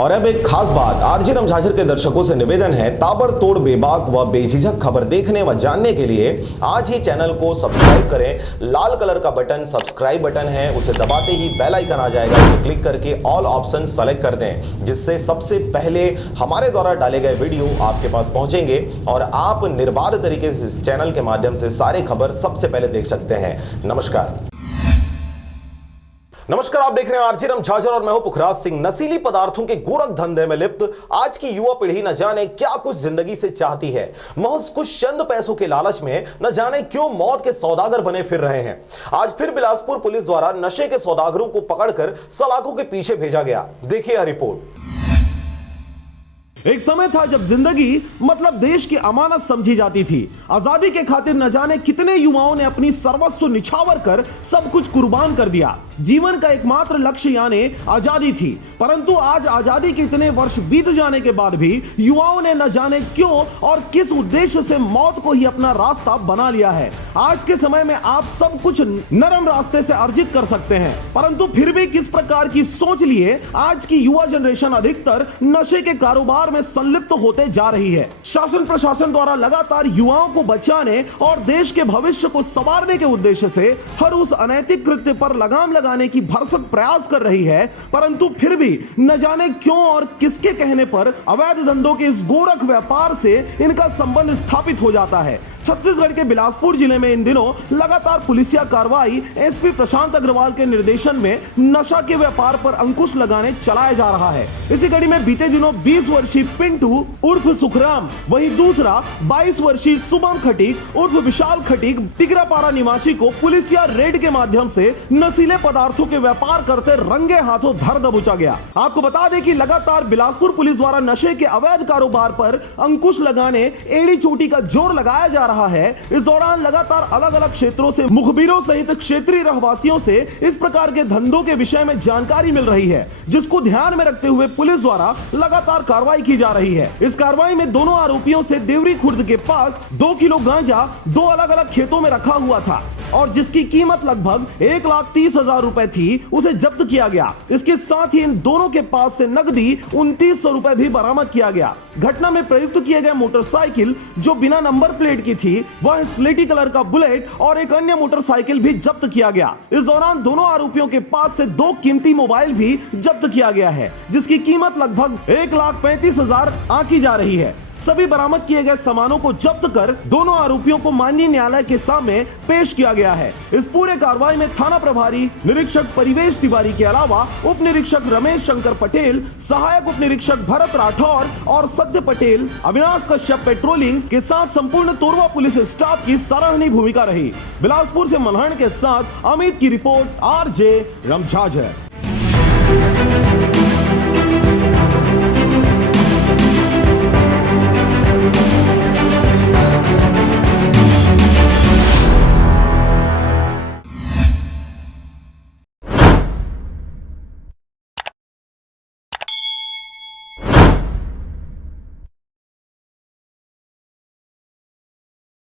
और अब एक खास बात, आरजे रमझाझर के दर्शकों से निवेदन है, ताबड़तोड़ बेबाक व बेझिझक खबर देखने व जानने के लिए आज ही चैनल को सब्सक्राइब करें। लाल कलर का बटन सब्सक्राइब बटन है, उसे दबाते ही बेल आइकन आ जाएगा, उसे क्लिक करके ऑल ऑप्शन सेलेक्ट कर दें, जिससे सबसे पहले हमारे द्वारा डाले गए वीडियो आपके पास पहुंचेंगे और आप निर्बाध तरीके से इस चैनल के माध्यम से सारे खबर सबसे पहले देख सकते हैं। नमस्कार, आप देख रहे हैं आरजे रमझाझर और मैं हूं पुखराज सिंह। नशीली पदार्थों के गोरख धंधे में लिप्त आज की युवा पीढ़ी न जाने क्या कुछ जिंदगी से चाहती है। महज कुछ चंद पैसों के लालच में न जाने क्यों मौत के सौदागर बने फिर रहे हैं। आज फिर बिलासपुर पुलिस द्वारा नशे के सौदागरों को पकड़कर सलाखों के पीछे भेजा गया। देखिए यह रिपोर्ट। एक समय था जब जिंदगी मतलब देश की अमानत समझी जाती थी। आजादी के खातिर न जाने कितने युवाओं ने अपनी सर्वस्व निछावर कर सब कुछ कुर्बान कर दिया। जीवन का एकमात्र लक्ष्य यानी आजादी थी, परंतु आज आजादी के इतने वर्ष बीत जाने के बाद भी युवाओं ने न जाने क्यों और किस उद्देश्य से मौत को ही अपना रास्ता बना लिया है। आज के समय में आप सब कुछ नरम रास्ते से अर्जित कर सकते हैं, परंतु फिर भी किस प्रकार की सोच लिए आज की युवा जनरेशन अधिकतर नशे के कारोबार में संलिप्त होते जा रही है। शासन प्रशासन द्वारा लगातार युवाओं को बचाने और देश के भविष्य को संवारने के उद्देश्य से हर उस अनैतिक कृत्य पर लगाम लगाने की भरसक प्रयास कर रही है, परंतु फिर भी न जाने क्यों और किसके कहने पर अवैध धंधों के इस गोरख व्यापार से इनका संबंध स्थापित हो जाता है। छत्तीसगढ़ के बिलासपुर जिले में इन दिनों लगातार पुलिसिया कार्रवाई एसपी प्रशांत अग्रवाल के निर्देशन में नशा के व्यापार पर अंकुश लगाने चलाया जा रहा है। इसी कड़ी में बीते दिनों 20 वर्षीय पिंटू उर्फ सुखराम, वहीं दूसरा 22 वर्षीय शुभम खटीक उर्फ विशाल खटीक टिकरापाड़ा निवासी को पुलिसिया रेड के माध्यम से नशीले पदार्थों के व्यापार करते रंगे हाथों धर दबोचा गया। आपको बता दें कि लगातार बिलासपुर पुलिस द्वारा नशे के अवैध कारोबार पर अंकुश लगाने एड़ी चोटी का जोर लगाया जा रहा है। इस दौरान लगातार अलग अलग क्षेत्रों से मुखबिरों सहित क्षेत्रीय रहवासियों से इस प्रकार के धंधों के विषय में जानकारी मिल रही है, जिसको ध्यान में रखते हुए पुलिस द्वारा लगातार कार्रवाई की जा रही है। इस कार्रवाई में दोनों आरोपियों से देवरी खुर्द के पास 2 किलो गांजा 2 अलग अलग खेतों में रखा हुआ था और जिसकी कीमत लगभग 1,30,000 रुपए थी, उसे जब्त किया गया। इसके साथ ही इन दोनों के पास से नकदी 2,900 रुपए भी बरामद किया गया। घटना में प्रयुक्त किए गए मोटरसाइकिल जो बिना नंबर प्लेट की थी, वह स्लेटी कलर का बुलेट और एक अन्य मोटरसाइकिल भी जब्त किया गया। इस दौरान दोनों आरोपियों के पास से 2 कीमती मोबाइल भी जब्त किया गया है, जिसकी कीमत लगभग 1,35,000 आंकी जा रही है। सभी बरामद किए गए सामानों को जब्त कर दोनों आरोपियों को माननीय न्यायालय के सामने पेश किया गया है। इस पूरे कार्रवाई में थाना प्रभारी निरीक्षक परिवेश तिवारी के अलावा उप निरीक्षक रमेश शंकर पटेल, सहायक उप निरीक्षक भरत राठौर और सत्य पटेल, अविनाश कश्यप पेट्रोलिंग के साथ संपूर्ण तोरवा पुलिस स्टाफ की सराहनीय भूमिका रही। बिलासपुर से मल्हण के साथ अमित की रिपोर्ट, आरजे रमझाझर।